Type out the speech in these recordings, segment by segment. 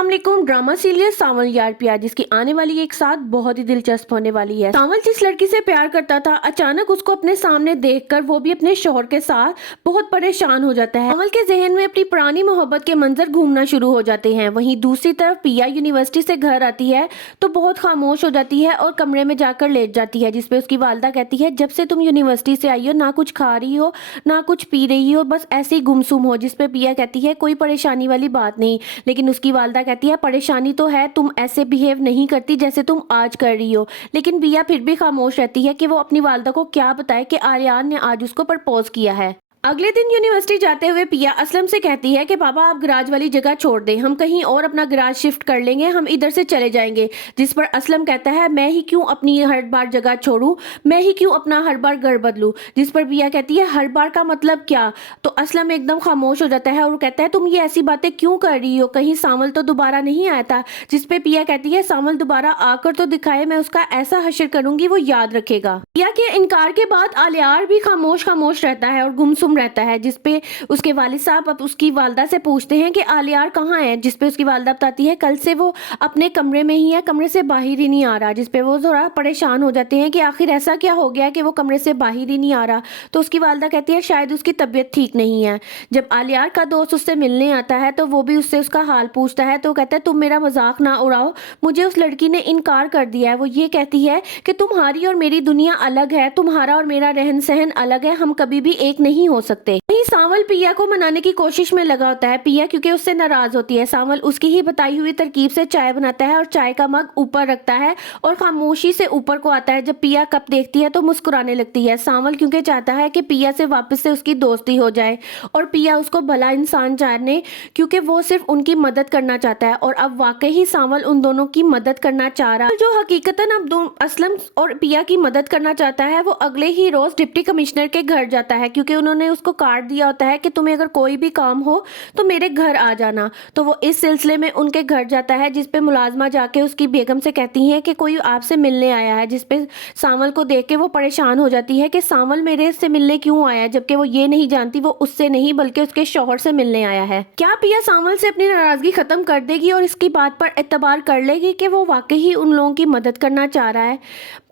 अस्सलामुअलैकुम। Drama serial सावल यार प्यार जिसकी आने वाली एक साथ बहुत ही दिलचस्प होने वाली है। सावल जिस लड़की से प्यार करता था अचानक उसको अपने सामने देखकर वो भी अपने शौहर के साथ बहुत परेशान हो जाता है। सावल के जहन में अपनी पुरानी मोहब्बत के मंजर घूमना शुरू हो जाते हैं। वहीं दूसरी तरफ पिया यूनिवर्सिटी से घर आती है तो बहुत खामोश हो जाती है और कमरे में जाकर लेट जाती है, जिसपे उसकी वालदा कहती है जब से तुम यूनिवर्सिटी से आई हो ना कुछ खा रही हो ना कुछ पी रही हो, बस ऐसे ही गुमसुम हो। जिसपे पिया कहती है कोई परेशानी वाली बात नहीं, लेकिन उसकी वालदा कहती है परेशानी तो है, तुम ऐसे बिहेव नहीं करती जैसे तुम आज कर रही हो। लेकिन पिया फिर भी खामोश रहती है कि वो अपनी वालदा को क्या बताए कि आर्यन ने आज उसको प्रपोज किया है। अगले दिन यूनिवर्सिटी जाते हुए पिया असलम से कहती है कि पापा आप गराज वाली जगह छोड़ दें, हम कहीं और अपना गराज शिफ्ट कर लेंगे, हम इधर से चले जाएंगे। जिस पर असलम कहता है मैं ही क्यों अपनी हर बार जगह छोड़ूं, मैं ही क्यों अपना हर बार घर बदलूं। जिस पर पिया कहती है हर बार का मतलब क्या। तो असलम एकदम खामोश हो जाता है और कहता है तुम ये ऐसी बातें क्यों कर रही हो, कहीं सावल तो दोबारा नहीं आया था। जिस पे पिया कहती है सावल दोबारा आकर तो दिखाए, मैं उसका ऐसा हश्र करूंगी वो याद रखेगा। पिया के इनकार के बाद आलियार भी खामोश खामोश रहता है और गुमसुम रहता है। जिसपे उसके वालिद साहब अब उसकी वालदा से पूछते हैं कि आलियार कहाँ है। जिसपे उसकी वालदा बताती है कल से वो अपने कमरे में ही है, कमरे से बाहर ही नहीं आ रहा। जिसपे वो जरा परेशान हो जाते हैं कि आखिर ऐसा क्या हो गया कि वो कमरे से बाहर ही नहीं आ रहा। तो उसकी वालदा कहती है शायद उसकी तबीयत ठीक नहीं है। जब आलियार का दोस्त उससे मिलने आता है तो वो भी उससे उसका हाल पूछता है तो कहता है तुम मेरा मजाक ना उड़ाओ, मुझे उस लड़की ने इनकार कर दिया है। वो ये कहती है कि तुम्हारी और मेरी दुनिया अलग है, तुम्हारा और मेरा रहन सहन अलग है, हम कभी भी एक नहीं हो सकते। वहीं सावल पिया को मनाने की कोशिश में लगा होता है। पिया क्योंकि उससे नाराज होती है। सावल उसकी ही बताई हुई तरकीब से चाय बनाता है और चाय का मग ऊपर रखता है और खामोशी से ऊपर को आता है। जब पिया कप देखती है तो मुस्कुराने लगती है। सावल क्योंकि चाहता है कि पिया से वापस से उसकी दोस्ती हो जाए और पिया उसको भला इंसान जाने, क्योंकि वो सिर्फ उनकी मदद करना चाहता है। और अब वाकई ही सावल उन दोनों की मदद करना चाह रहा है। जो हकीकतन अब असलम और पिया की मदद करना चाहता है वो अगले ही रोज डिप्टी कमिश्नर के घर जाता है, क्योंकि उन्होंने उसको कार्ड दिया होता है कि तुम्हें अगर कोई भी काम हो तो मेरे घर आ जाना। तो वो इस सिलसिले में उनके घर जाता है। जिसपे मुलाजमा जाके उसकी बेगम से कहती है कि कोई आपसे मिलने आया है। जिसपे सावल को देख के वो परेशान हो जाती है कि सावल मेरे से मिलने क्यों आया, जबकि वो ये नहीं जानती वो उससे नहीं बल्कि उसके शौहर से मिलने आया है। क्या पिया सावल से अपनी नाराजगी खत्म कर देगी और इसकी बात पर एतबार कर लेगी कि वो वाकई ही उन लोगों की मदद करना चाह रहा है।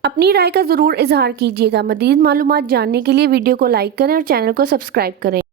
अपनी राय का जरूर इजहार कीजिएगा। मजीद मालूमात जानने के लिए वीडियो को लाइक करें और चैनल को सब्सक्राइब करें।